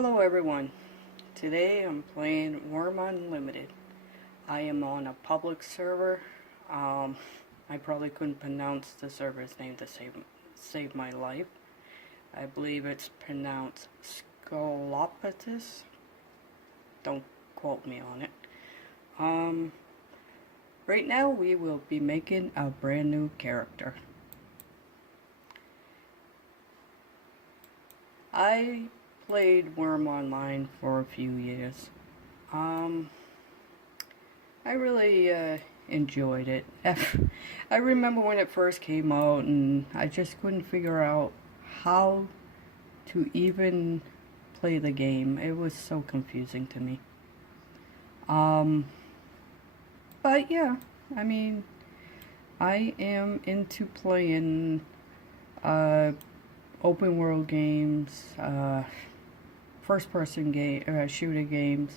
Hello everyone. Today I'm playing Wurm Unlimited. I am on a public server. I probably couldn't pronounce the server's name to save my life. I believe it's pronounced Sklotopolis. Don't quote me on it. Right now we will be making a brand new character. I played Wurm Online for a few years. I really enjoyed it. I remember when it first came out and I just couldn't figure out how to even play the game. It was so confusing to me. But yeah, I mean, I am into playing open world games, first person shooter games.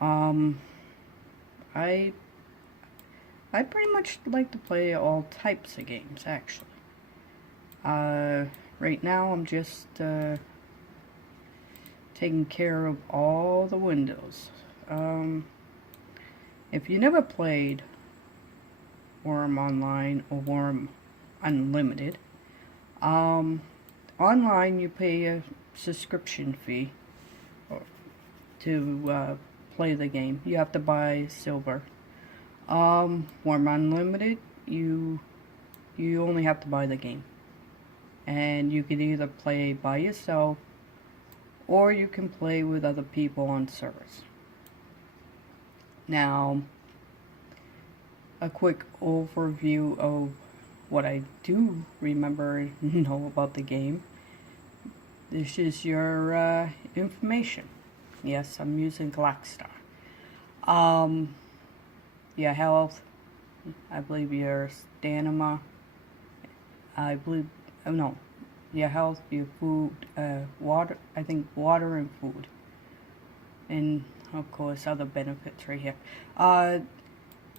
I pretty much like to play all types of games actually. Right now I'm just taking care of all the windows. If you never played Wurm Online or Wurm Unlimited, online you pay a subscription fee to play the game. You have to buy silver. Wurm Unlimited, you only have to buy the game, and you can either play by yourself or you can play with other people on servers. Now, a quick overview of what I do remember know about the game. This is your information. Yes, I'm using Glackstar. Your health, I believe your stamina, your health, your food, water, I think water and food. And of course other benefits right here. I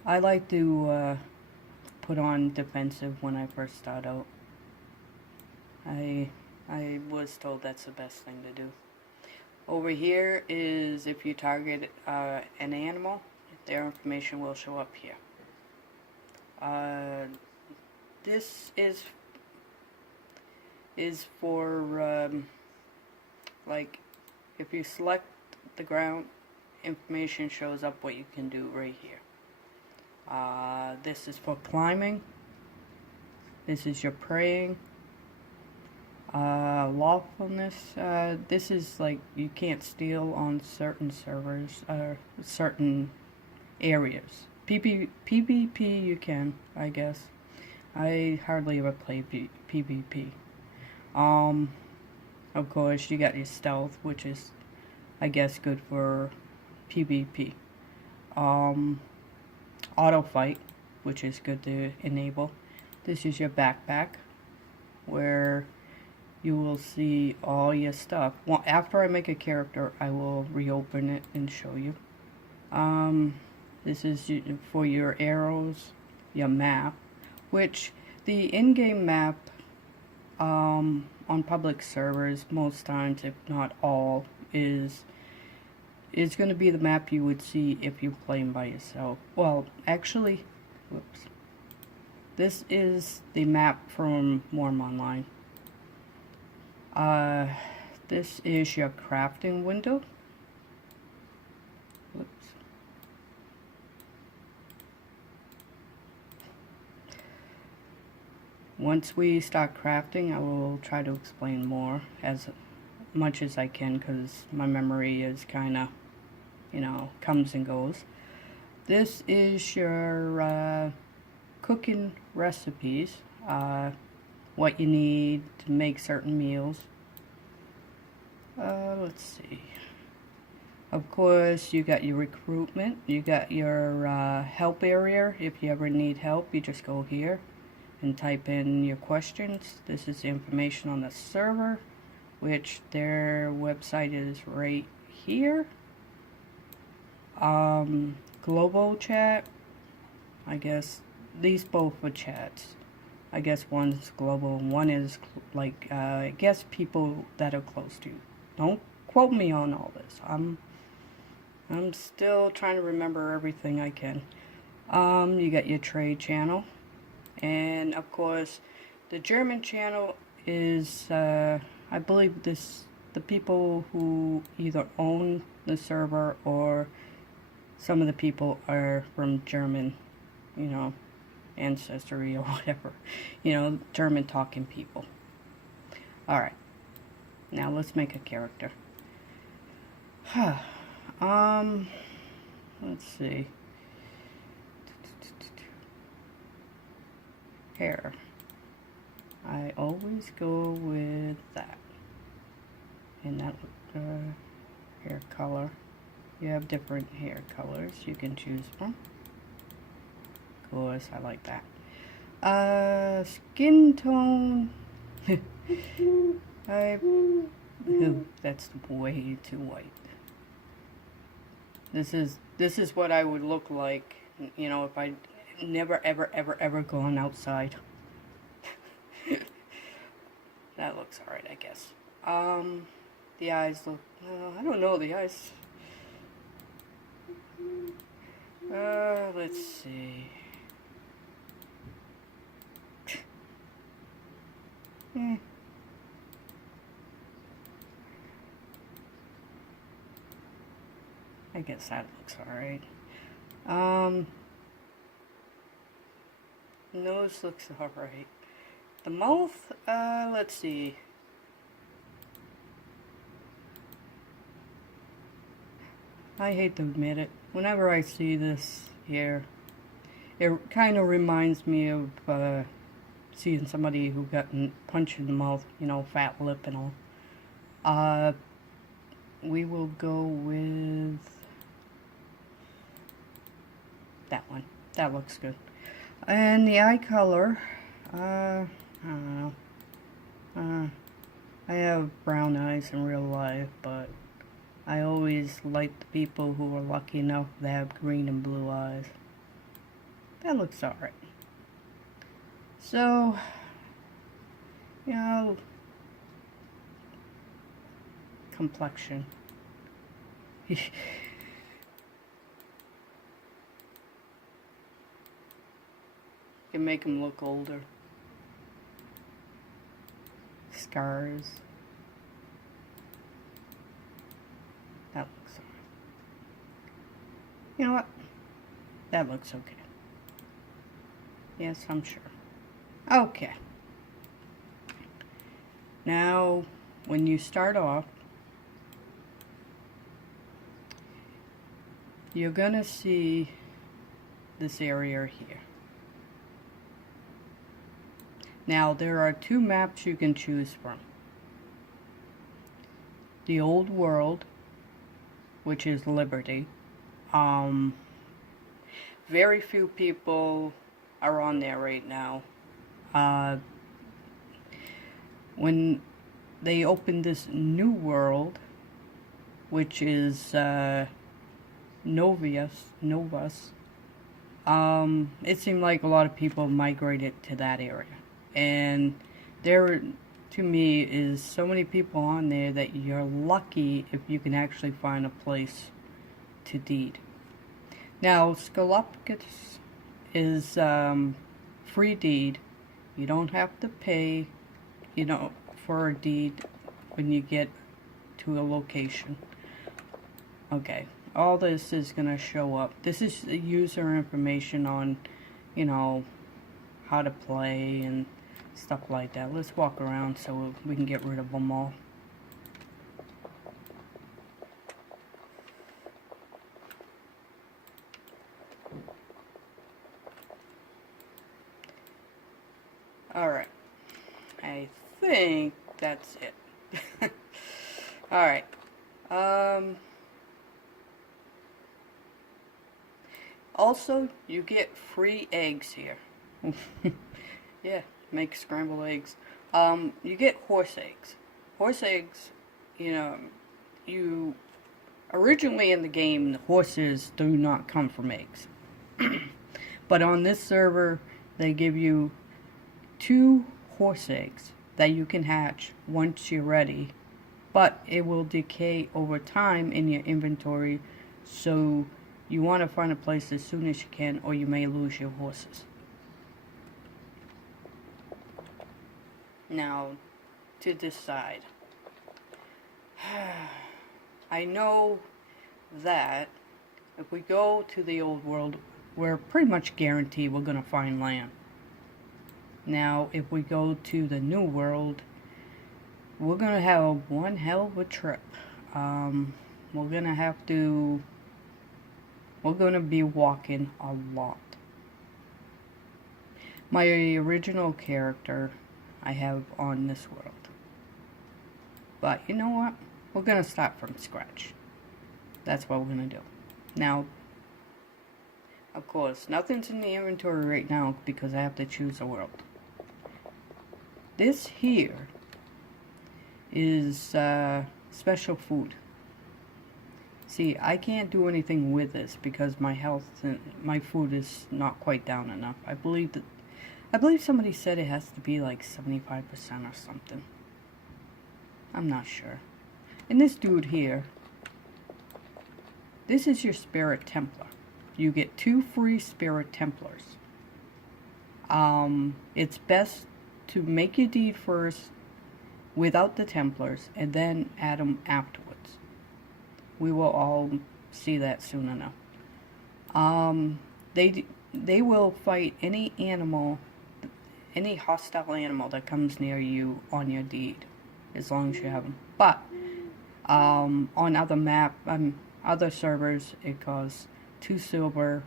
like to put on defensive when I first start out. I was told that's the best thing to do. Over here is if you target an animal, their information will show up here. This is for like if you select the ground, information shows up what you can do right here. This is for climbing. This is your praying. Lawfulness. This is like you can't steal on certain servers, certain areas. PvP you can, I guess. I hardly ever play PvP. Of course you got your stealth, which is, I guess, good for PvP. Auto fight, which is good to enable. This is your backpack, where you will see all your stuff. Well, after I make a character, I will reopen it and show you. This is for your arrows, your map, which the in-game map on public servers, most times, if not all, is going to be the map you would see if you're playing by yourself. Well, actually, whoops. This is the map from Wurm Online. This is your crafting window. Whoops. Once we start crafting, I will try to explain more as much as I can, because my memory is kind of, comes and goes. This is your cooking recipes, what you need to make certain meals. Let's see. Of course, you got your recruitment, you got your help area. If you ever need help, you just go here and type in your questions. This is information on the server, which their website is right here. Global chat, I guess these both are chats. I guess one's global and one is like I guess people that are close to you. Don't quote me on all this. I'm still trying to remember everything I can. You got your trade channel, and of course, the German channel is, I believe the people who either own the server or some of the people are from German, you know, ancestry or whatever, you know, German talking people. Alright, now let's make a character. Let's see. Hair. I always go with that. And that hair color. You have different hair colors you can choose from. Of course, I like that. Skin tone. That's way too white. This is what I would look like, you know, if I never ever gone outside. That looks alright, I guess. The eyes look, I don't know, the eyes. Let's see. I guess that looks alright. Nose looks alright. The mouth, let's see. I hate to admit it. Whenever I see this here, it kind of reminds me of seeing somebody who got punched in the mouth, you know, fat lip and all. We will go with that one. That looks good. And the eye color, I don't know. I have brown eyes in real life, but I always like the people who are lucky enough to have green and blue eyes. That looks alright. So, you know, complexion. You can make him look older. Scars. That looks alright. You know what? That looks okay. Yes, I'm sure. Okay. Now, when you start off, you're gonna see this area here. Now, there are two maps you can choose from. The Old World, which is Liberty. Very few people are on there right now. When they opened this new world, which is Novus, it seemed like a lot of people migrated to that area. And there, to me, is so many people on there that you're lucky if you can actually find a place to deed. Now, Sklotopolis is free deed. You don't have to pay, you know, for a deed when you get to a location. Okay, all this is going to show up. This is the user information on, you know, how to play and stuff like that. Let's walk around so we can get rid of them all. Alright, I think that's it. Alright, also, you get free eggs here. Yeah, make scrambled eggs. You get horse eggs. Horse eggs, you know, you originally in the game, the horses do not come from eggs. But on this server, they give you 2 horse eggs that you can hatch once you're ready but it will decay over time in your inventory, so you want to find a place as soon as you can, or you may lose your horses. Now, to decide. I know that if we go to the old world, we're pretty much guaranteed we're going to find land. Now, if we go to the new world, we're going to have one hell of a trip. We're going to be walking a lot. My original character I have on this world. But you know what? We're going to start from scratch. That's what we're going to do. Now, of course, nothing's in the inventory right now because I have to choose a world. This here is special food. See, I can't do anything with this because my health and my food is not quite down enough. I believe somebody said it has to be like 75% or something. I'm not sure. And this dude here, this is your Spirit Templar. You get 2 free Spirit Templars. It's best to make your deed first without the Templars and then add them afterwards. We will all see that soon enough. They will fight any animal, any hostile animal that comes near you on your deed, as long as you have them. But on other servers, it costs 2 silver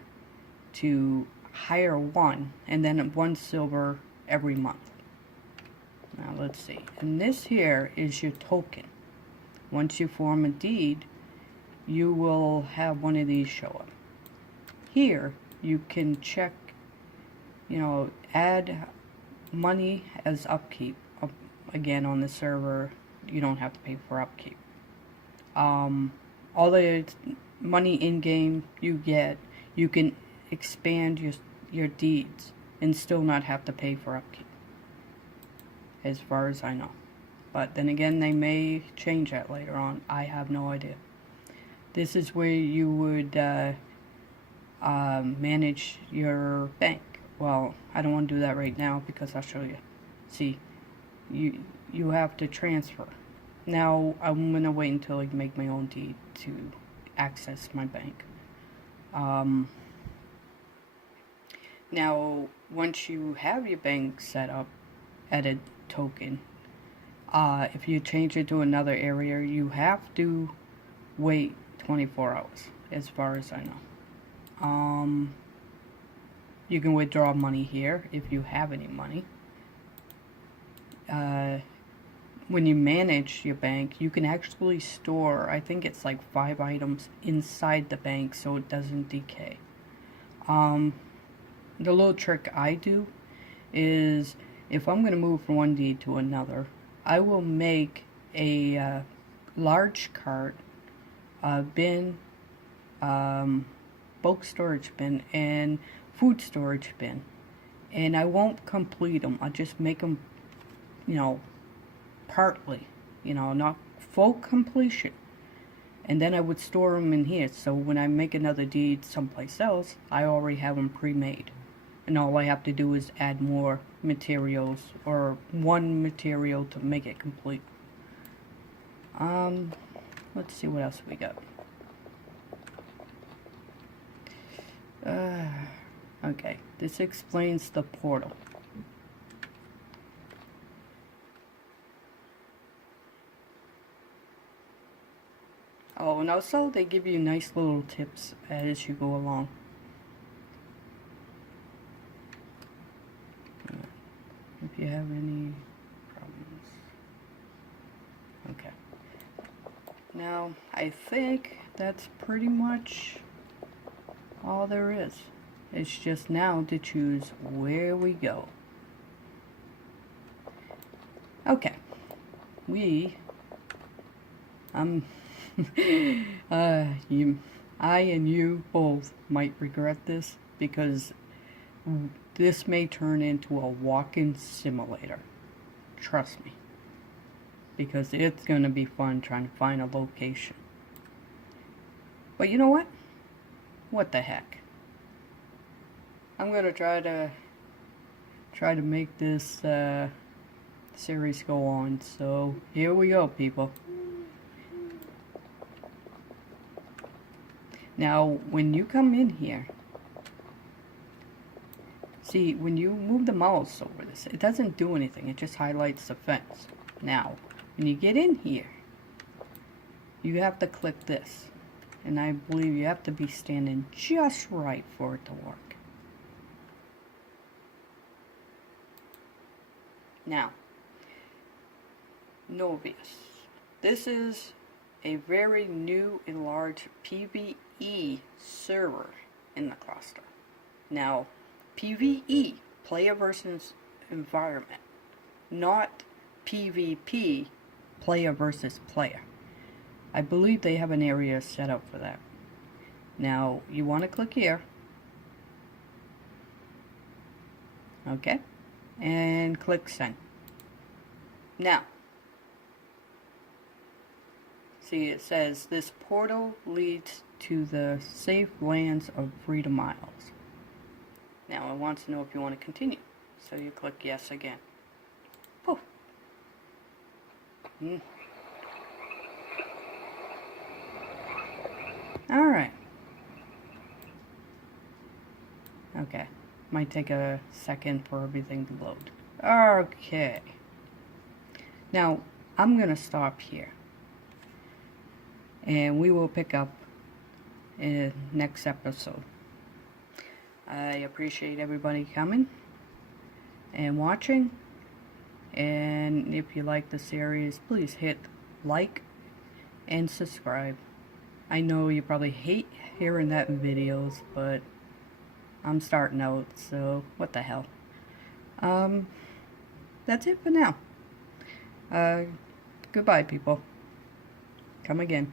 to hire one, and then 1 silver every month. Now let's see. And this here is your token. Once you form a deed, you will have one of these show up. Here you can check, add money as upkeep. Again, on the server, you don't have to pay for upkeep. All the money in game you get, you can expand your deeds and still not have to pay for upkeep, as far as I know. But then again, they may change that later on. I have no idea. This is where you would manage your bank. Well, I don't want to do that right now because I'll show you. See, you have to transfer. Now, I'm going to wait until I make my own deed to access my bank. Now, once you have your bank set up, edit token, if you change it to another area, you have to wait 24 hours, as far as I know. You can withdraw money here if you have any money. When you manage your bank, you can actually store, I think it's like 5 items inside the bank so it doesn't decay. The little trick I do is, if I'm going to move from one deed to another, I will make a large cart, bin, bulk storage bin, and food storage bin. And I won't complete them. I'll just make them, partly, not full completion. And then I would store them in here, so when I make another deed someplace else, I already have them pre-made. And all I have to do is add more materials, or one material to make it complete. Let's see what else we got. Okay, this explains the portal. Oh, and also they give you nice little tips as you go along. If you have any problems. Okay. Now, I think that's pretty much all there is. It's just now to choose where we go. Okay. I and you both might regret this, because this may turn into a walk-in simulator. Trust me. because it's going to be fun trying to find a location. But you know what? What the heck? I'm going to try to make this series go on. So here we go, people. Now, when you come in here, see, when you move the mouse over this, it doesn't do anything. It just highlights the fence. Now, when you get in here, you have to click this. And I believe you have to be standing just right for it to work. Now, Novius. This is a very new and large PvE server in the cluster. Now, PvE, player versus environment, not PvP, player versus player. I believe they have an area set up for that. Now, you want to click here. Okay. And click send. Now, see, it says this portal leads to the safe lands of Freedom Isles. Now it wants to know if you want to continue. So you click yes again. Poof. Alright. Okay. Might take a second for everything to load. Okay. Now, I'm going to stop here. And we will pick up in the next episode. I appreciate everybody coming and watching. And if you like the series, please hit like and subscribe. I know you probably hate hearing that in videos, but I'm starting out, so what the hell. That's it for now. Goodbye, people. Come again.